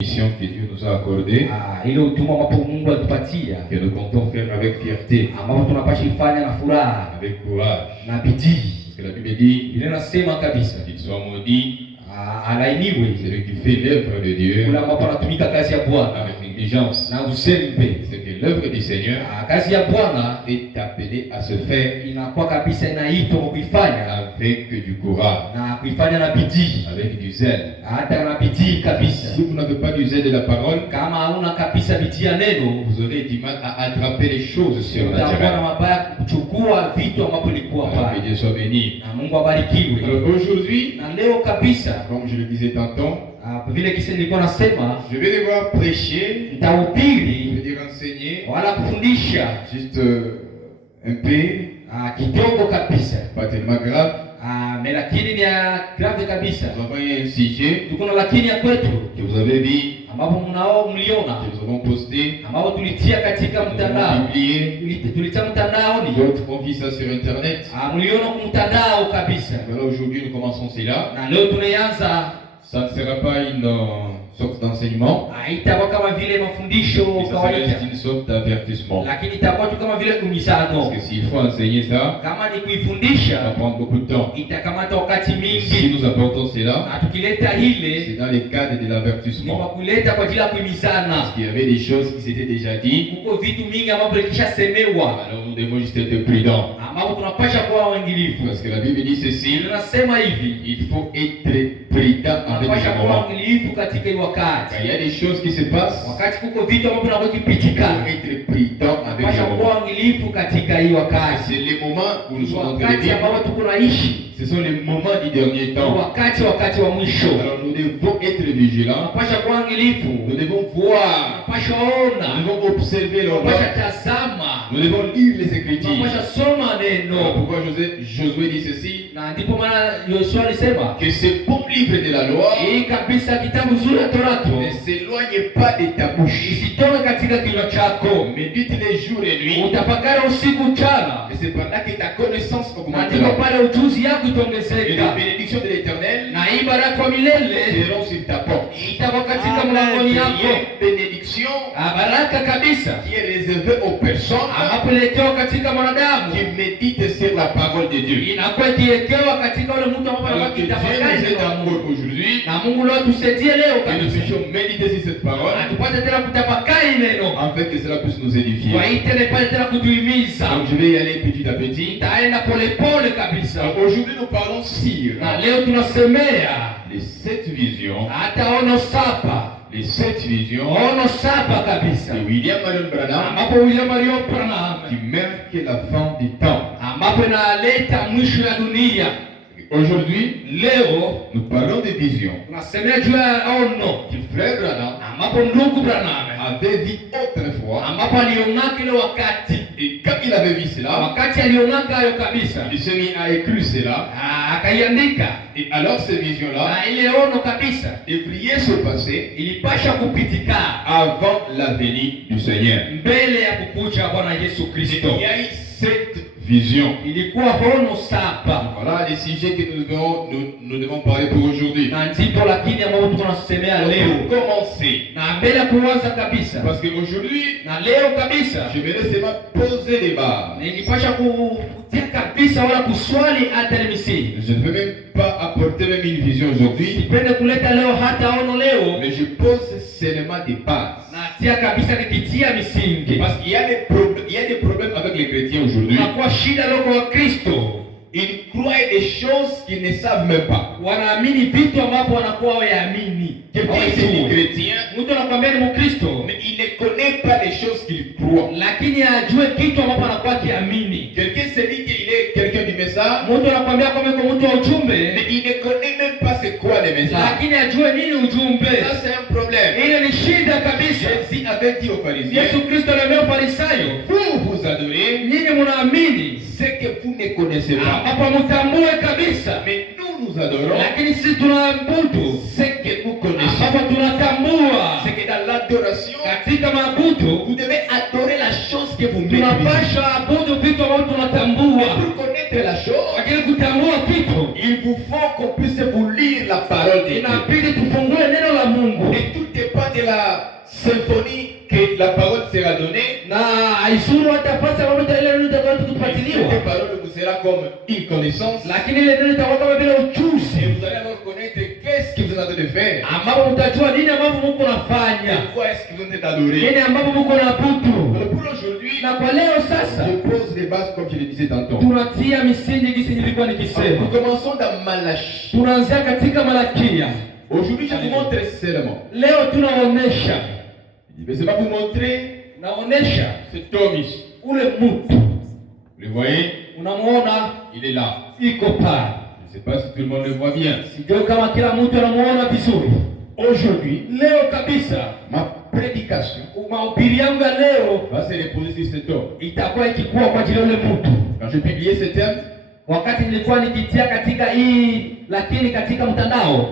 mission que Dieu nous a accordée, que nous comptons faire avec fierté, avec courage. Parce que la Bible dit qu'il soit maudit celui qui fait l'œuvre de Dieu avec négligence. C'est que l'œuvre du Seigneur est appelée à se faire avec du courage, avec du zèle. Si vous n'avez pas du zèle de la parole, vous aurez du mal à attraper les choses surnaturelles. Que Dieu soit béni. Alors aujourd'hui, comme je le disais tantôt, je vais devoir prêcher, je vais devoir enseigner juste un peu, pas tellement grave. Nous avons un sujet que vous avez vu, que nous avons posté, nous avons publié, d'autres ont vu ça sur internet. Alors aujourd'hui nous commençons cela. Ça ne sera pas une sorte d'enseignement, mais ça sera juste une sorte d'avertissement. Parce que s'il faut enseigner ça, ça va prendre beaucoup de temps. Si nous apportons cela, c'est dans le cadre de l'avertissement. Parce qu'il y avait des choses qui s'étaient déjà dites. Alors nous devons juste être prudents. Parce que la Bible dit ceci, il faut être prudent avec les moments. Il y a des choses qui se passent, il faut être prudent avec les moments. C'est les moments où nous sommes en train de vivre. Ce sont les moments du dernier temps. Alors nous devons être vigilants. Nous devons voir. Nous devons observer l'ordre. Nous devons lire les Écritures. Alors pourquoi Josué dit ceci? Que ce bon livre de la loi ne s'éloigne pas de ta bouche, mais dites-les jour et nuit, et c'est par là que ta connaissance augmentera. Et les bénédictions de l'Éternel seront sur ta porte. Il y a une bénédiction qui est réservée aux personnes qui méditent sur la parole de Dieu. Alors que Dieu nous aide encore aujourd'hui, que nous puissions méditer sur cette parole, afin que cela puisse nous édifier. Donc je vais y aller petit à petit. Aujourd'hui nous parlons sur les 7 visions. Les 7 visions de William Marion Branham qui marquent la fin du temps. Aujourd'hui, nous parlons des visions que frère Branham avait vu autrefois. Et quand il avait vu cela, il s'est mis à écrire cela. Et alors ces visions-là devraient se passer avant la venue du Seigneur. Il y a eu 7 visions. Voilà les sujets que nous devons parler pour aujourd'hui. Pour commencer, parce qu'aujourd'hui, je vais seulement poser des bases. Je ne veux même pas apporter même une vision aujourd'hui, mais je pose seulement des bases. Parce qu'il y a des problèmes avec les chrétiens aujourd'hui. Ils croient des choses qu'ils ne savent même pas. Quelqu'un est chrétien, mais il ne connaît pas les choses qu'il croit. Quelqu'un se dit qu'il est quelqu'un du message, mais il ne connaît même pas c'est quoi le message. Ça c'est un problème. Jésus avait dit aux pharisiens, vous adorez ce que vous ne connaissez pas. Mais nous adorons ce que vous connaissez. C'est que dans l'adoration, vous devez adorer la chose que vous maîtrisez. Pour connaître la chose, il vous faut qu'on puisse vous lire la parole de Dieu. Et tout dépend que la symphonie, que la parole sera donnée, cette parole vous sera comme une connaissance. Et vous allez alors connaître qu'est-ce que vous êtes en train de faire. Pourquoi est-ce que vous êtes adoré. Alors pour aujourd'hui, je pose les bases comme je le disais tantôt. Nous commençons dans Malachie. Aujourd'hui, je vous montre seulement. Mais c'est pas vous montrer. C'est Tom ici. Vous le voyez? Il est là. Je ne sais pas si tout le monde le voit bien. Aujourd'hui, ma prédication va se reposer sur cet homme. Quand je publiais ce thème, wakati nilikuwa nikitia katika hii lakini katika mtandao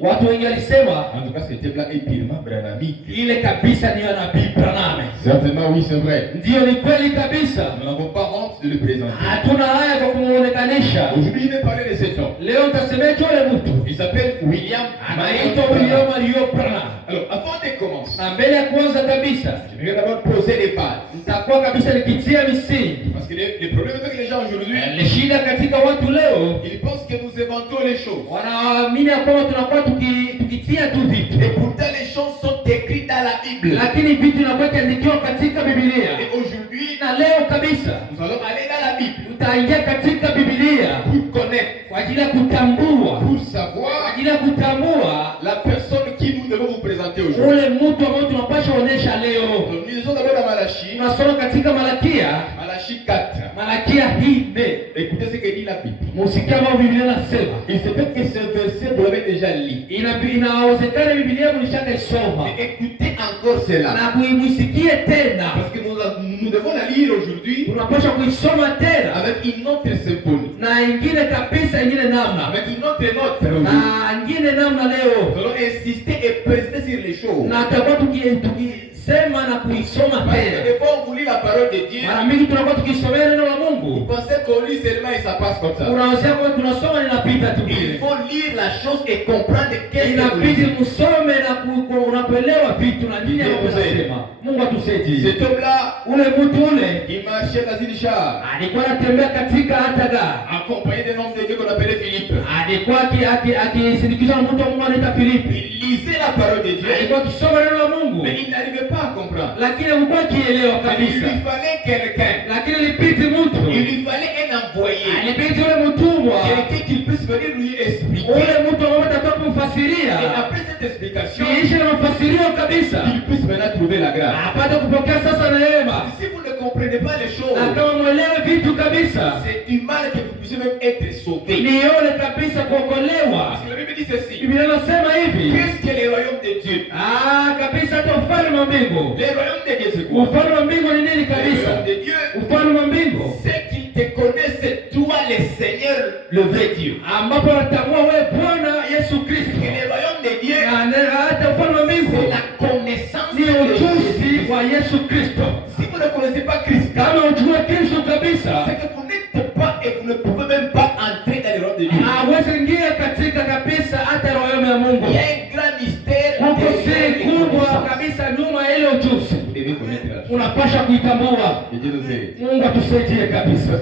watu wengi walisema ile kabisa ni ya Nabii Branham. Certainement oui, c'est vrai. Ndio, ni kweli kabisa. Nous n'avons pas honte de le présenter. Hatuna haya kwa kumuonekanisha. Aujourd'hui, je vais parler de cet homme. Leo nitasemea yule mtu. Il s'appelle William Branham. Alors, avant de commencer, na mbele ya kwanza kabisa, je vais d'abord poser les bases. Nitakuwa kabisa nikitia misingi. Parce que les problèmes avec les gens aujourd'hui, les shida katika watu leo, ils pensent que nous inventons les choses. Wanaamini kwamba tunakuwa tukitia tu vitu. Et pourtant les choses sont écrites dans la Bible. Lakini vitu vinakuwa zikiwa katika Biblia. Et aujourd'hui, na leo kabisa, nous allons aller dans la Bible. Tutaingia katika Biblia pour connaître, kwa ajili ya kutambua, pour savoir, kwa ajili ya kutambua la personne qui nous devons vous présenter aujourd'hui. Ule mtu ambaye tunapaswa kuonesha leo. Donc nous sommes d'abord dans Malachie. Tunasoma katika Malakia. Malachie 4. Malakia 4. Écoutez ce que dit la Bible. Musikia mambo Biblia inasema. Il se peut que ce verset vous l'avez déjà lu. Inawezekana Biblia mlishaka isoma. Écoutez encore cela. Na kuisikie tena. Parce que nous devons la lire aujourd'hui. Tunapaswa kuisoma tena avec une autre symphonie. Na ingine kabisa, ingine namna. Avec une autre note. Na ingine namna leo. Nous allons insister et préciser sur les choses. Na tutakuwa tukisema na kuisoma tena. Des fois on lit la parole de Dieu. Mara mingi tunakuwa tukisomea neno la Mungu. Vous pensez qu'on lit seulement et ça passe comme ça. Unaanza kwa tunasoma linapita tu. Il faut lire la chose et comprendre qu'est-ce que inabidi musome na unapoelewa vitu na nini anasema. Mungu atusaidie. Cet homme-là, ule mtu ule, il marchait dans une char. Alikuwa anatembea katika Ataga. Accompagné d'un homme de Dieu qu'on appelait Philippe. Alikuwa akisindikizwa na mtu Mungu anaitwa Philippe. Il lisait la parole de Dieu. Alikuwa akisoma neno la Mungu. Mais il n'arrivait pas à comprendre. Lakini hakuwa akielewa kabisa. Il lui fallait quelqu'un. Lakini ilibidi mtu. Il lui fallait un envoyé. Ilibidi ule mtumwa. Quelqu'un qui puisse venir lui expliquer. Ule mtu ambaye atakuwa kumfasiria. Et après cette explication, kisha mafasirio kabisa, il puisse maintenant trouver la grâce. Apate kupokea sasa neema. Si vous ne comprenez pas les choses, na kama mwelewe vitu kabisa, c'est du mal que vous puissiez même être sauvé. Ni yole kabisa kuokolewa. Parce que la Bible dit ceci. Biblia inasema hivi. Qu'est-ce que le royaume de Dieu? Kabisa hata ufalme wa mbingu. Le royaume de Dieu c'est quoi? Ufalme wa mbingu ni nini kabisa? Le royaume de Dieu, ufalme wa mbingu, c'est qu'il te connaisse toi le Seigneur, le vrai Dieu. Ambapo anatambua wewe Bwana Yesu Kristo. Et le royaume de Dieu, hata ufalme wa mbingu, c'est la connaissance ni ujuzi wa Yesu Kristo. Si vous ne connaissez pas Christ, kama ujue Kristo kabisa, c'est que vous n'êtes pas et vous ne pouvez même pas entrer dans le royaume de Dieu. Hawezi ingia katika kabisa hata roho ya Mungu. Il y a un grand mystère. Huko si kubwa kabisa nyuma ile ujuzi. Unapasha kuitambua. Mungu atusaidie kabisa.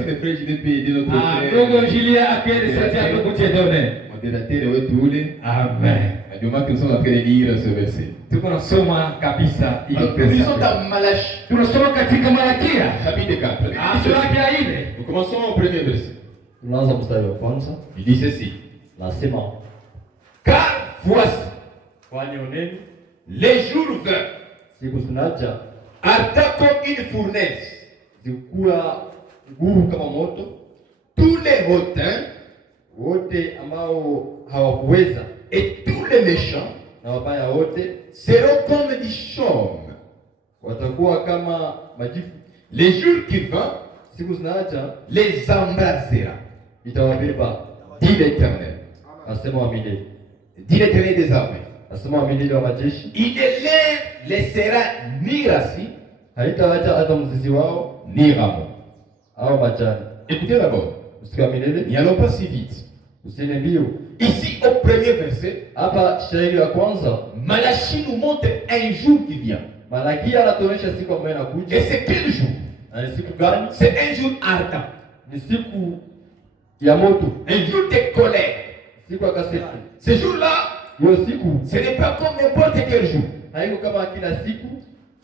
Ndugu Julia akeli sasa tukujedone. Moderateur wetu ule. Amen. Ndio maana tunasoma après lire ce verset. Tuko nasoma kabisa hii verset. Nous sommes dans Malachie. Tunasoma katika Malakia. Chapitre 4. Sura ya 4. Nous commençons au premier verset. Tunaanza mstari wa kwanza. Il dit ceci. Nasema, car voici, kwani oneni, les jours vingt, siku zinaja, ardent comme une fournaise, zikuwa nguvu kama moto, tous les hautains, wote ambao hawakuweza, et tous les méchants, na wabaya wote, seront comme du chaume. Watakuwa kama majifu. Les jours qui vont, siku zinaja, les embrasera, itawabeba, dit l'Éternel. asema wa milele, dit l'Éternel des armées. asema wa milele wa majeshi. Il ne les laissera ni racine, haitaacha hata mzizi wao, ni rameau. au majani. Écoutez d'abord, usikia milele, n'y allons pas si vite. Usiende mbio. Ici au premier verset, Hapa shairi ya kwanza, Malachie nous montre un jour qui vient. Malaki anatuonyesha siku ambayo inakuja. Et c'est quel jour? Na ni siku gani? C'est un jour ardent. Ni siku ya moto. Un jour de colère. Siku ya kasirani. Ce jour-là, Hiyo siku ce n'est pas comme n'importe quel jour. haiko kama kila siku.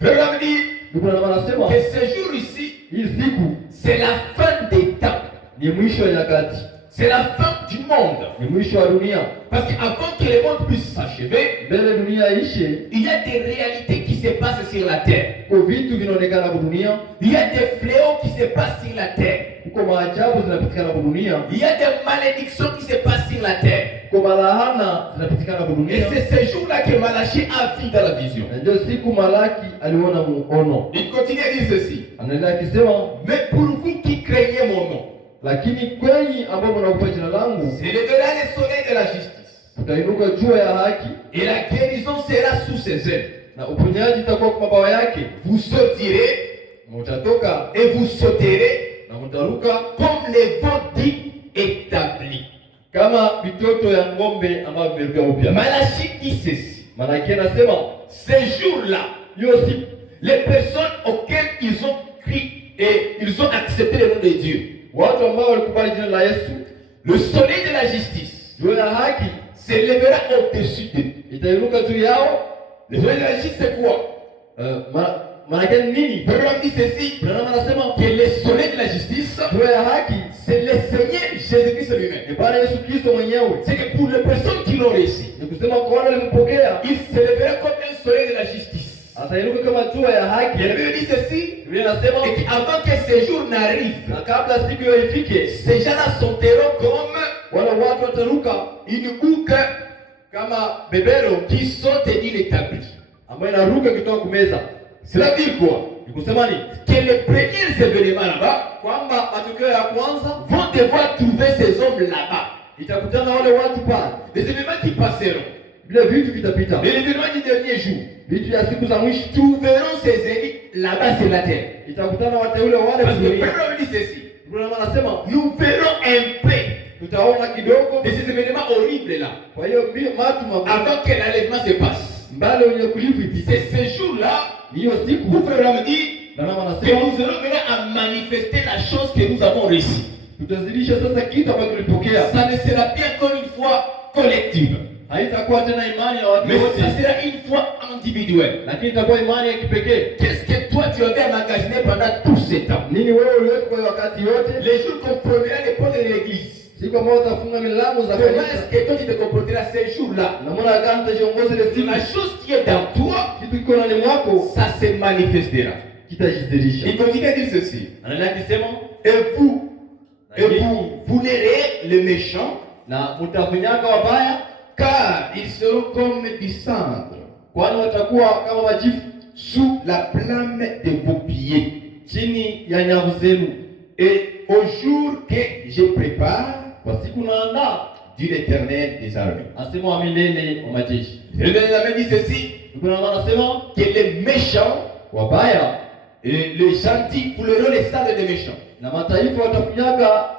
Frère me dit Ndugu na wanasema que ce jour ici, hii siku c'est la fin des temps. ni mwisho wa nyakati. C'est la fin du monde. Ni mwisho wa dunia. Parce qu'avant que le monde puisse s'achever, Mbele dunia ishe, il y a des réalités qui se passent sur la terre. kwa vitu vinaonekana kwa dunia. Il y a des fléaux qui se passent sur la terre. Kuko maajabu zinapitikana kwa dunia. Il y a des malédictions qui se passent sur la terre. Kwa malahana zinapitikana kwa Et dunia. c'est ce jour-là que Malachie a vu dans la vision. Na ndio siku Malaki aliona muono. Il continue à dire ceci. Anaendelea akisema, Mais pour vous qui craignez mon nom, lakini kwenyi ambao mnaogopa jina langu, s'élèvera le soleil de la justice. utainuka jua ya haki, Et la guérison sera sous ses ailes. na uponyaji itakuwa kwa mabawa yake. Vous sortirez Mutatoka et vous sauterez na mutaruka comme les vendits établis. kama vitoto ya ng'ombe ambavyo vimeruka upya. Malachie dit ceci. Malaki anasema Ces jours-là, hiyo siku les personnes auxquelles ils ont cru et ils ont accepté le nom de Dieu, watu ambao walikubali jina la Yesu, le soleil de la justice jua ya haki s'élèvera au-dessus d'eux. itainuka juu yao. Le soleil de la justice, c'est quoi? Malaki ni nini? Abraham dit ceci, Branham anasema que le soleil de la justice, jua ya haki c'est le Seigneur Jésus-Christ lui-même. ni Bwana Yesu Kristo mwenyewe. C'est que pour les personnes qui l'ont reçu, Ni kusema kwa wale walimpokea, il s'élèvera comme un soleil de la justice. atainuka kama jua ya haki. Il veut dire ceci, Biblia inasema et qu'avant que ce jour n'arrive, na kabla siku hiyo ifike, ces gens-là sauteront comme wale watu wataruka une boucle kama bebero qui saute et dit l'établi. ambayo inaruka kutoka kumeza. Cela veut dire quoi? Ni kusema ni Que les premiers événements là-bas kwamba matukio ya kwanza vont devoir trouver ces hommes là-bas. itakutana wale watu pale, Les événements qui passeront, vile vitu vitapita, les événements du dernier jour, vitu ya siku za mwisho trouveront ces élites là-bas sur la terre. itakutana wateule wale Parce que kuzuia. Frère dit ceci, Bwana anasema nous verrons un peu tutaona kidogo. de ces événements horribles là, Kwa hiyo mbio matu mabaya avant que l'enlèvement se passe. mbale wenye kulivu ipite. C'est ce jour-là Hiyo où siku Frère me dit Bwana que anasema nous allons venir à manifester la chose que nous avons reçue. tutazidisha sasa kitu ambacho tulipokea. Ça ne sera plus encore une fois collective, Haitakuwa tena imani ya watu mais wote, ça sera une fois individuelle. lakini itakuwa imani ya kipekee. Qu'est-ce que toi tu avais emmagasiné pendant tout ce temps? Nini wewe uliweka kwa hiyo wakati yote? Les jours qu'on promenerait les portes de l'église. Siku ambayo utafunga milango za Comment kanisa, est-ce que toi tu te comporteras ces jours-là? namna gani utajiongoza ile siku? La chose qui est dans toi, Kitu kiko ndani mwako ça se manifestera. kitajidhihirisha. Il continue à dire ceci. Anaendelea akisema, Et vous lerez les méchants, na mtafunyaka wabaya, car ils seront comme du cendre kwani watakuwa kama majifu sous la plame de vos pieds. chini ya nyavu zenu. Et au jour que je prépare, Kwa siku naandaa, dit l'Éternel des armées. asema wa milele wa majeshi. Le Benjamin dit ceci, Bwana anasema que les méchants wabaya et les gentils fouleront les cendres des méchants. na mataifa watafunyaka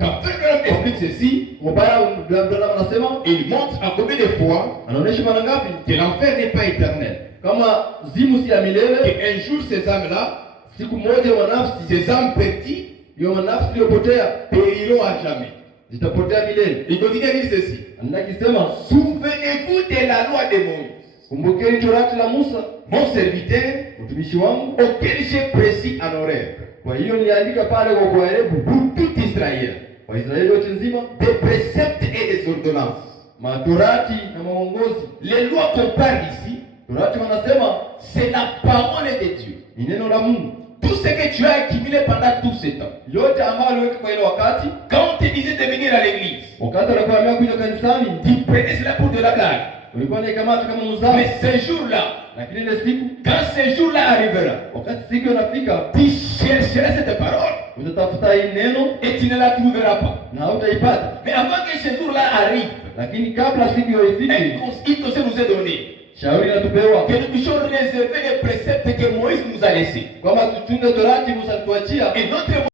Quand Frère explique ceci, wabaya. Bwana anasema, il montre en combien de fois anaonesha mara ngapi que l'enfer n'est pas éternel. kama zimu si ya milele. Qu'un jour ces âmes-là, Siku moja wanafsi, ces âmes perdues, hiyo manafsi iliyopotea périront à jamais. zitapotea milele. Il continue à dire ceci. Anakisema, Souvenez-vous de la loi de Moïse, kumbukeni torati la Musa mon serviteur, mtumishi wangu. auquel j'ai précis en horaire, Kwa hiyo niliandika pale kwa kuwaherebu pour tout Israël, Waisraeli wote nzima des préceptes et des ordonnances. matorati na maongozi. Les lois qu'on parle ici, Torati wanasema c'est la parole de Dieu. ni neno la Mungu. Tout ce que tu as accumulé pendant tout ce temps. Yote ambayo aliweka kwa ile wakati, Quand on te disait de venir à l'église, wakati anakuambia kuja kanisani, tu prenais cela pour de la blague. ulikuwa naikamata kama mzao. Mais ce jour-là, Lakini ile siku, quand ce jour-là arrivera, wakati siku inafika, tu chercheras cette parole utatafuta hii neno et tu ne la trouveras pas. na hautaipata. Mais avant que ce jour-là arrive, Lakini kabla siku hiyo ifike, un conseil nous est donné. shauri inatupewa Que nous puissions réserver les préceptes que Moïse nous a laissés. kwamba tuchunge torati Musa alituachia. Et notre